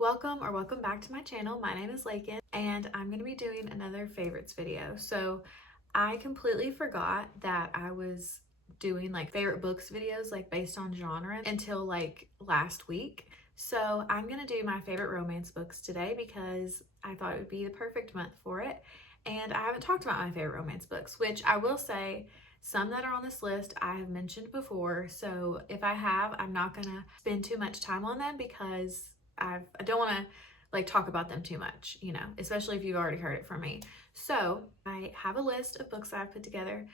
Welcome back to my channel. My name is Laken and I'm going to be doing another favorites video. So I completely forgot that I was doing like favorite books videos like based on genre until like last week. So I'm going to do my favorite romance books today because I thought it would be the perfect month for it. And I haven't talked about my favorite romance books, which I will say some that are on this list I have mentioned before. So if I have, I'm not going to spend too much time on them because I don't want to like talk about them too much, you know, especially if you've already heard it from me. So I have a list of books that I've put together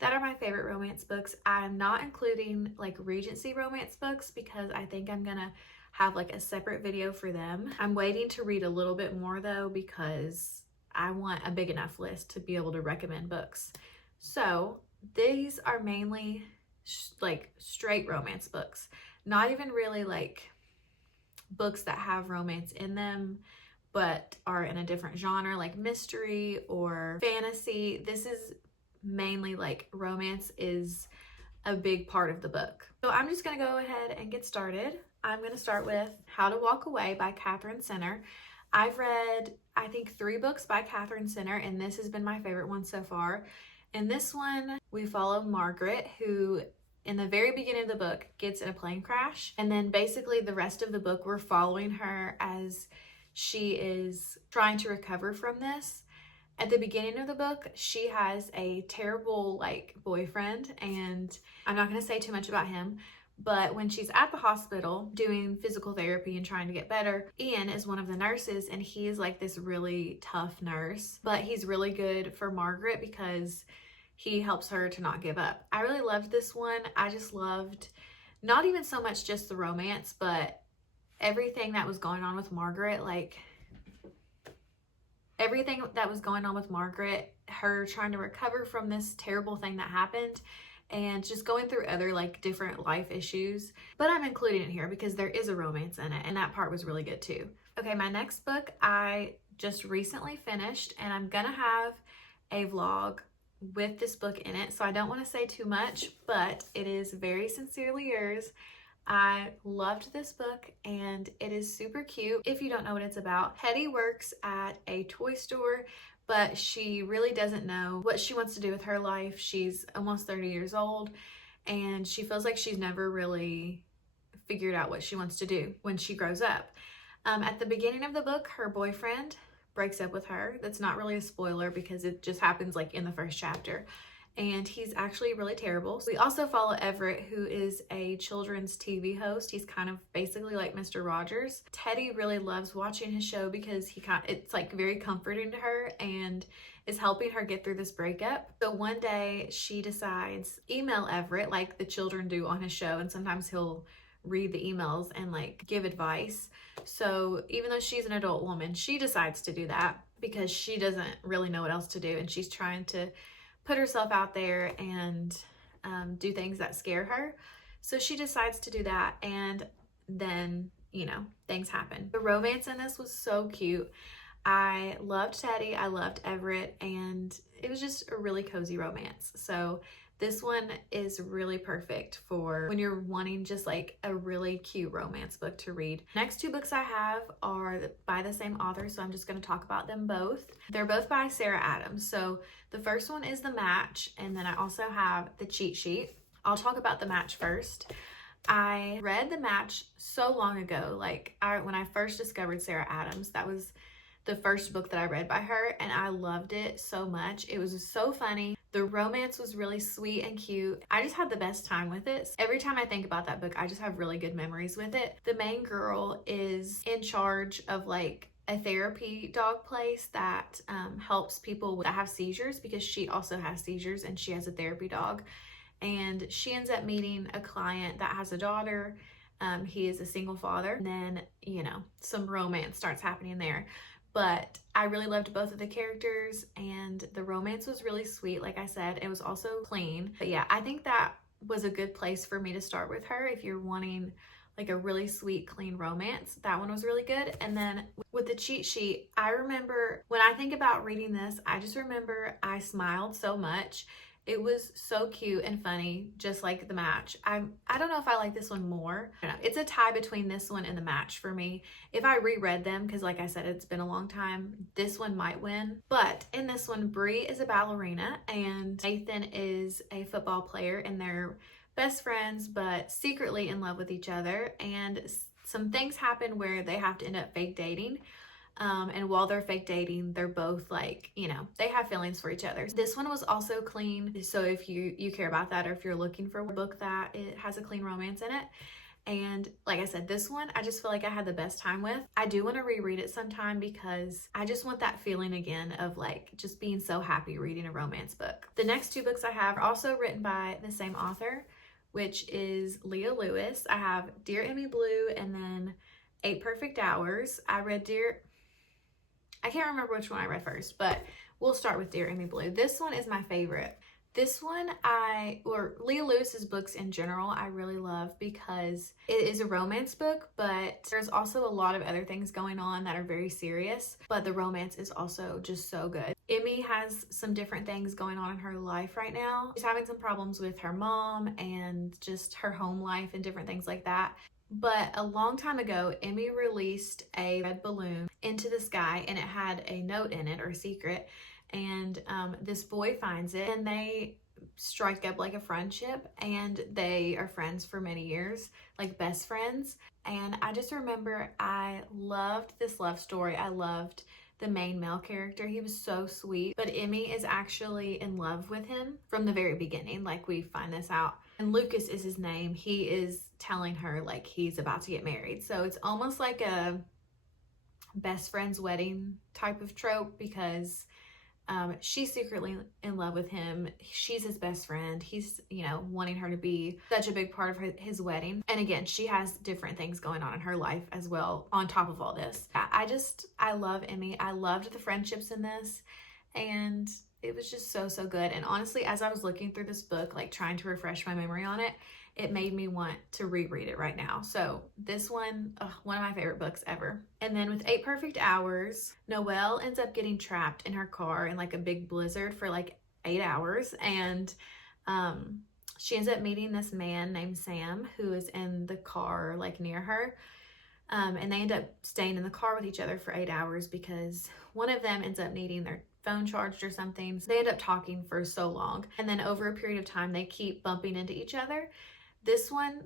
that are my favorite romance books. I'm not including like Regency romance books because I think I'm gonna have like a separate video for them. I'm waiting to read a little bit more though because I want a big enough list to be able to recommend books. So these are mainly like straight romance books, not even really like books that have romance in them but are in a different genre like mystery or fantasy. This is mainly like romance is a big part of the book. So I'm just gonna go ahead and get started. I'm gonna start with How to Walk Away by Katherine. I've read I think 3 books by Katherine, and this has been my favorite one so far. In this one we follow Margaret, who in the very beginning of the book gets in a plane crash, and then basically the rest of the book we're following her as she is trying to recover from this. At the beginning of the book she has a terrible like boyfriend, and I'm not going to say too much about him, but when she's at the hospital doing physical therapy and trying to get better, Ian is one of the nurses, and he is like this really tough nurse, but he's really good for Margaret because he helps her to not give up. I really loved this one. I just loved not even so much just the romance, but everything that was going on with Margaret, like everything that was going on with Margaret, her trying to recover from this terrible thing that happened and just going through other like different life issues. But I'm including it here because there is a romance in it, and that part was really good too. Okay, my next book I just recently finished, and I'm gonna have a vlog with this book in it, so I don't want to say too much, but it is Very Sincerely Yours. I loved this book and it is super cute. If you don't know what it's about, Hetty works at a toy store, but she really doesn't know what she wants to do with her life. She's almost 30 years old and she feels like she's never really figured out what she wants to do when she grows up. At the beginning of the book, her boyfriend breaks up with her. That's not really a spoiler because it just happens like in the first chapter, and he's actually really terrible. We also follow Everett, who is a children's TV host. He's kind of basically like Mr. Rogers. Teddy really loves watching his show because it's like very comforting to her and is helping her get through this breakup. So one day she decides email Everett like the children do on his show, and sometimes he'll read the emails and like give advice. So even though she's an adult woman, she decides to do that because she doesn't really know what else to do, and she's trying to put herself out there and do things that scare her. So she decides to do that, and then, you know, things happen. The romance in this was so cute. I loved Teddy, I loved Everett, and it was just a really cozy romance. So this one is really perfect for when you're wanting just like a really cute romance book to read. Next 2 books I have are by the same author, so I'm just going to talk about them both. They're both by Sarah Adams. So the first one is The Match, and then I also have The Cheat Sheet. I'll talk about The Match first. I read The Match so long ago. Like when I first discovered Sarah Adams, that was the first book that I read by her, and I loved it so much. It was so funny. The romance was really sweet and cute. I just had the best time with it. Every time I think about that book, I just have really good memories with it. The main girl is in charge of like a therapy dog place that helps people that have seizures, because she also has seizures and she has a therapy dog. And she ends up meeting a client that has a daughter. He is a single father, and then, you know, some romance starts happening there. But I really loved both of the characters, and the romance was really sweet. Like I said, it was also clean. But yeah, I think that was a good place for me to start with her if you're wanting like a really sweet, clean romance. That one was really good. And then with The Cheat Sheet, I remember when I think about reading this, I just remember I smiled so much. It was so cute and funny, just like The Match. I don't know if I like this one more. I don't know. It's a tie between this one and The Match for me. If I reread them, because like I said, it's been a long time, this one might win. But in this one, Bree is a ballerina and Nathan is a football player, and they're best friends but secretly in love with each other. And some things happen where they have to end up fake dating. And while they're fake dating, they're both like, you know, they have feelings for each other. This one was also clean. So if you care about that, or if you're looking for a book that it has a clean romance in it. And like I said, this one, I just feel like I had the best time with. I do want to reread it sometime because I just want that feeling again of like just being so happy reading a romance book. The next two books I have are also written by the same author, which is Lia Louis. I have Dear Emmie Blue and then 8 Perfect Hours. I can't remember which one I read first, but we'll start with Dear Emmie Blue. This one is my favorite. This one, Lia Louis's books in general, I really love because it is a romance book, but there's also a lot of other things going on that are very serious, but the romance is also just so good. Emmie has some different things going on in her life right now. She's having some problems with her mom and just her home life and different things like that. But a long time ago, Emmie released a red balloon into the sky, and it had a note in it, or a secret, and this boy finds it, and they strike up like a friendship, and they are friends for many years, like best friends. And I just remember I loved this love story. I loved the main male character. He was so sweet, but Emmie is actually in love with him from the very beginning. Like, we find this out. And Lucas is his name. He is telling her like he's about to get married. So it's almost like a best friend's wedding type of trope, because she's secretly in love with him. She's his best friend. He's, you know, wanting her to be such a big part of his wedding. And again, she has different things going on in her life as well on top of all this. I love Emmie. I loved the friendships in this, and it was just so good. And honestly, as I was looking through this book, like trying to refresh my memory on it, it made me want to reread it right now. So this one, one of my favorite books ever. And then with 8 Perfect Hours, Noelle ends up getting trapped in her car in like a big blizzard for like 8 hours. And she ends up meeting this man named Sam, who is in the car like near her. And they end up staying in the car with each other for 8 hours because one of them ends up needing their phone charged or something. So they end up talking for so long. And then over a period of time, they keep bumping into each other. This one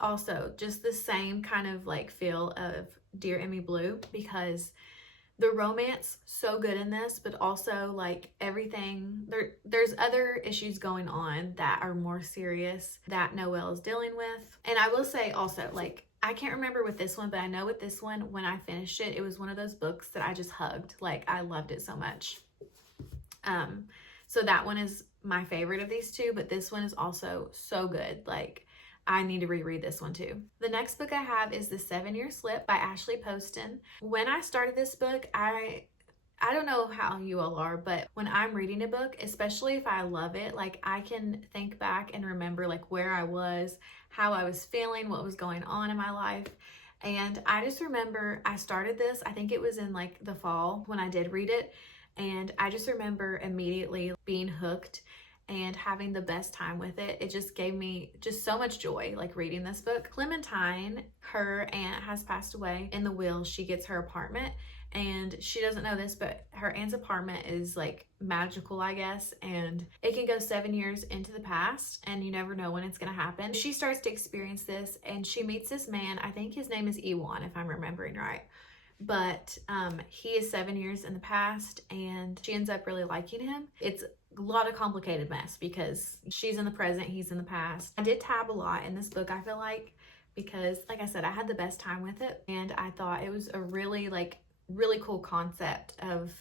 also just the same kind of like feel of Dear Emmie Blue, because the romance so good in this, but also like everything, there's other issues going on that are more serious that Noelle is dealing with. And I will say also, like, I can't remember with this one, but I know with this one, when I finished it, it was one of those books that I just hugged. Like, I loved it so much. So that one is my favorite of these two, but this one is also so good. Like, I need to reread this one too. The next book I have is The 7-Year Slip by Ashley Poston. When I started this book, I don't know how you all are, but when I'm reading a book, especially if I love it, like I can think back and remember like where I was, how I was feeling, what was going on in my life. And I just remember I started this, I think it was in like the fall when I did read it. And I just remember immediately being hooked and having the best time with it. It just gave me just so much joy, like reading this book. Clementine, her aunt has passed away. In the will, she gets her apartment, and she doesn't know this, but her aunt's apartment is like magical, I guess, and it can go 7 years into the past, and you never know when it's gonna happen. She starts to experience this, and she meets this man. I think his name is Ewan, if I'm remembering right. But he is 7 years in the past, and she ends up really liking him. It's a lot of complicated mess because she's in the present, he's in the past. I did tab a lot in this book, I feel like, because like I said, I had the best time with it, and I thought it was a really cool concept of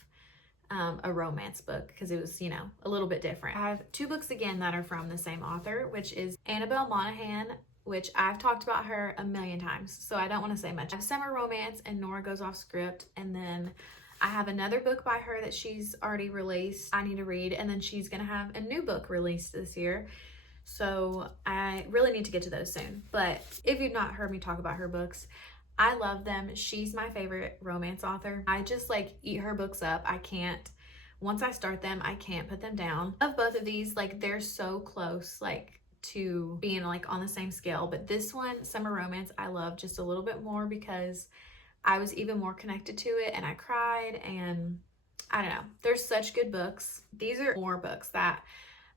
a romance book, because it was, you know, a little bit different. I have 2 books again that are from the same author, which is Annabel Monaghan, which I've talked about her a million times, so I don't want to say much. I have Summer Romance and Nora Goes Off Script, and then I have another book by her that she's already released I need to read, and then she's gonna have a new book released this year, so I really need to get to those soon. But if you've not heard me talk about her books, I love them. She's my favorite romance author. I just like eat her books up. I can't once I start them, I can't put them down. Of both of these, like they're so close, like to being like on the same scale. But this one, Summer Romance, I love just a little bit more because I was even more connected to it and I cried, and I don't know. They're such good books. These are more books that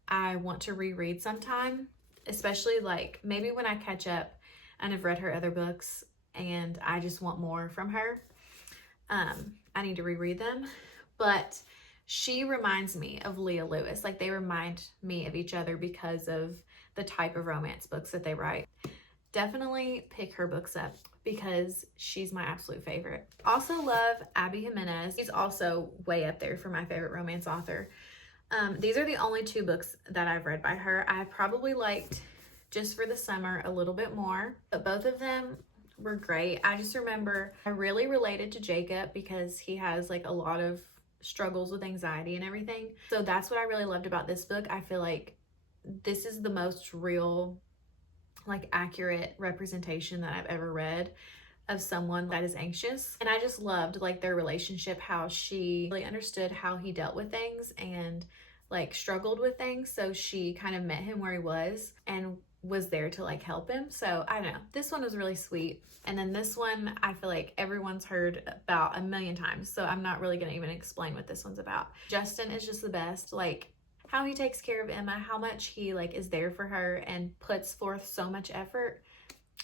I want to reread sometime, especially like maybe when I catch up and I've read her other books and I just want more from her. I need to reread them. But she reminds me of Lia Louis. Like they remind me of each other because of the type of romance books that they write. Definitely pick her books up because she's my absolute favorite. Also love Abby Jimenez. She's also way up there for my favorite romance author. These are the only 2 books that I've read by her. I probably liked Just for the Summer a little bit more, but both of them were great. I just remember I really related to Jacob because he has like a lot of struggles with anxiety and everything. So that's what I really loved about this book. I feel like this is the most real, like accurate representation that I've ever read of someone that is anxious. And I just loved like their relationship, how she really understood how he dealt with things and like struggled with things. So she kind of met him where he was and was there to like help him. So I don't know, this one was really sweet. And then this one, I feel like everyone's heard about a million times. So I'm not really gonna even explain what this one's about. Justin is just the best. Like how he takes care of Emma, how much he like is there for her and puts forth so much effort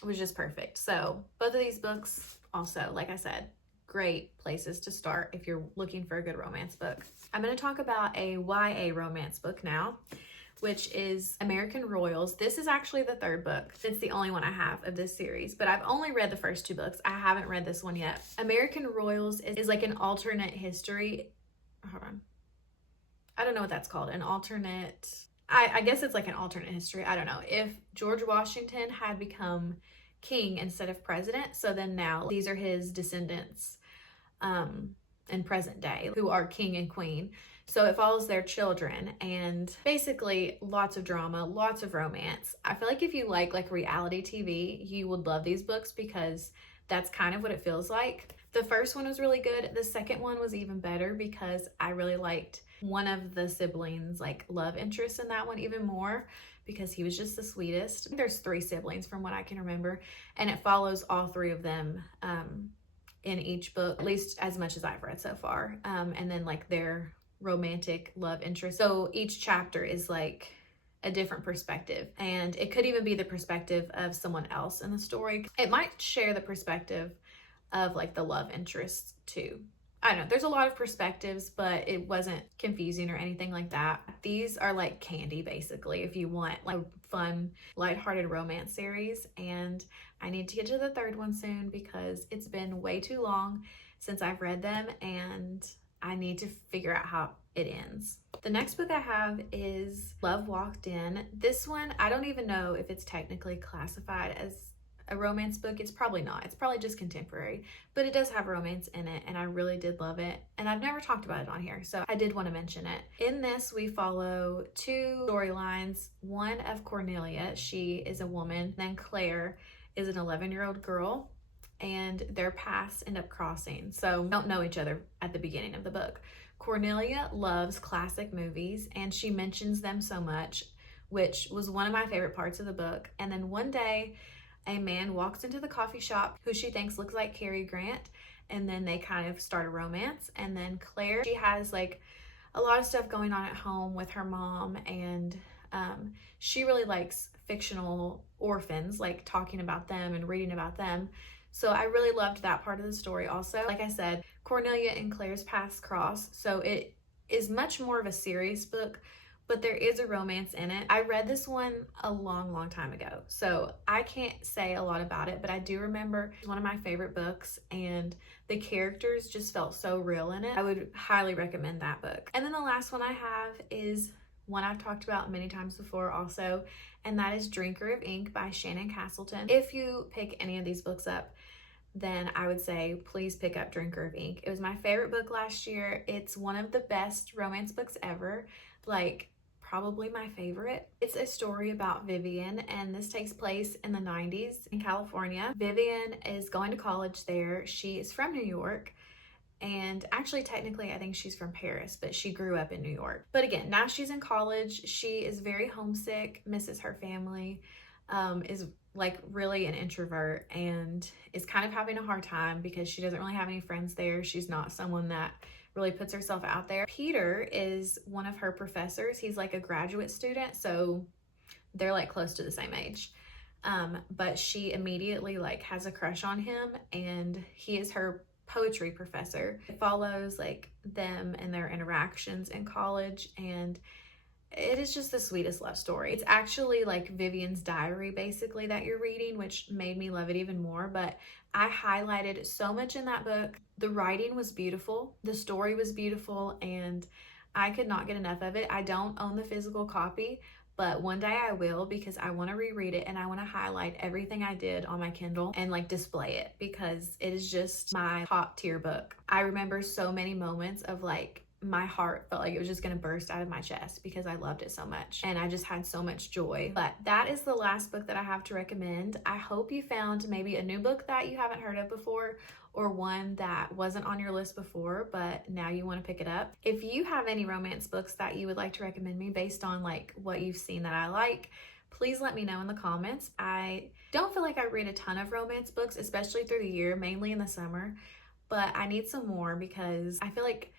was just perfect. So both of these books also, like I said, great places to start if you're looking for a good romance book. I'm going to talk about a YA romance book now, which is American Royals. This is actually the 3rd book. It's the only one I have of this series, but I've only read the first 2 books. I haven't read this one yet. American Royals is like an alternate history. Hold on. I don't know what that's called. An alternate, I guess it's like an alternate history. I don't know. If George Washington had become king instead of president, so then now these are his descendants in present day who are king and queen. So it follows their children and basically lots of drama, lots of romance. I feel like if you like reality TV, you would love these books because that's kind of what it feels like. The first one was really good. The second one was even better because I really liked one of the siblings, like love interest in that one even more because he was just the sweetest. There's 3 siblings from what I can remember, and it follows all 3 of them in each book, at least as much as I've read so far. And then like their romantic love interest. So each chapter is like a different perspective, and it could even be the perspective of someone else in the story. It might share the perspective of like the love interest too. I don't know, there's a lot of perspectives, but it wasn't confusing or anything like that. These are like candy basically if you want like a fun, lighthearted romance series. And I need to get to the 3rd one soon because it's been way too long since I've read them and I need to figure out how it ends. The next book I have is Love Walked In. This one, I don't even know if it's technically classified as a romance book. It's probably not. It's probably just contemporary, but it does have romance in it and I really did love it. And I've never talked about it on here, so I did want to mention it. In this, we follow 2 storylines. One of Cornelia, she is a woman, then Claire is an 11-year-old girl, and their paths end up crossing. So don't know each other at the beginning of the book. Cornelia loves classic movies and she mentions them so much, which was one of my favorite parts of the book. And then one day, a man walks into the coffee shop who she thinks looks like Cary Grant, and then they kind of start a romance. And then Claire, she has like a lot of stuff going on at home with her mom, and she really likes fictional orphans, like talking about them and reading about them. So I really loved that part of the story also. Like I said, Cornelia and Claire's paths cross, so it is much more of a serious book, but there is a romance in it. I read this one a long time ago, so I can't say a lot about it, but I do remember it's one of my favorite books and the characters just felt so real in it. I would highly recommend that book. And then the last one I have is one I've talked about many times before also, and that is Drinker of Ink by Shannan Castleton. If you pick any of these books up, then I would say please pick up Drinker of Ink. It was my favorite book last year. It's one of the best romance books ever, like probably my favorite. It's a story about Vivian, and this takes place in the 90s in California. Vivian is going to college there. She is from New York, And actually, technically, I think she's from Paris, but she grew up in New York. But again, now she's in college. She is very homesick, misses her family, is like really an introvert, and is kind of having a hard time because she doesn't really have any friends there. She's not someone that really puts herself out there. Peter is one of her professors. He's like a graduate student, so they're like close to the same age. But she immediately like has a crush on him, and he is her poetry professor. It follows like them and their interactions in college, and it is just the sweetest love story. It's actually like Vivian's diary basically that you're reading, which made me love it even more. But I highlighted so much in that book. The writing was beautiful, the story was beautiful, and I could not get enough of it. I don't own the physical copy, but one day I will, because I want to reread it and I want to highlight everything I did on my Kindle and like display it, because it is just my top tier book. I remember so many moments of like my heart felt like it was just going to burst out of my chest because I loved it so much and I just had so much joy. But that is the last book that I have to recommend. I hope you found maybe a new book that you haven't heard of before, or one that wasn't on your list before, but now you want to pick it up. If you have any romance books that you would like to recommend me based on like what you've seen that I like, please let me know in the comments. I don't feel like I read a ton of romance books, especially through the year, mainly in the summer, but I need some more because I feel like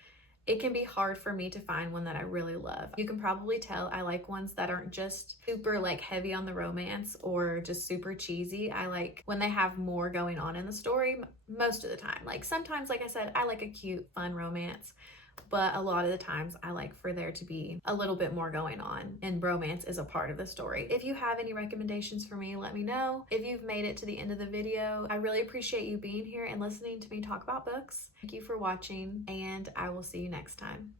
it can be hard for me to find one that I really love. You can probably tell I like ones that aren't just super like heavy on the romance or just super cheesy. I like when they have more going on in the story most of the time. Like sometimes, like I said, I like a cute, fun romance, but a lot of the times I like for there to be a little bit more going on, and romance is a part of the story. If you have any recommendations for me, let me know. If you've made it to the end of the video, I really appreciate you being here and listening to me talk about books. Thank you for watching, and I will see you next time.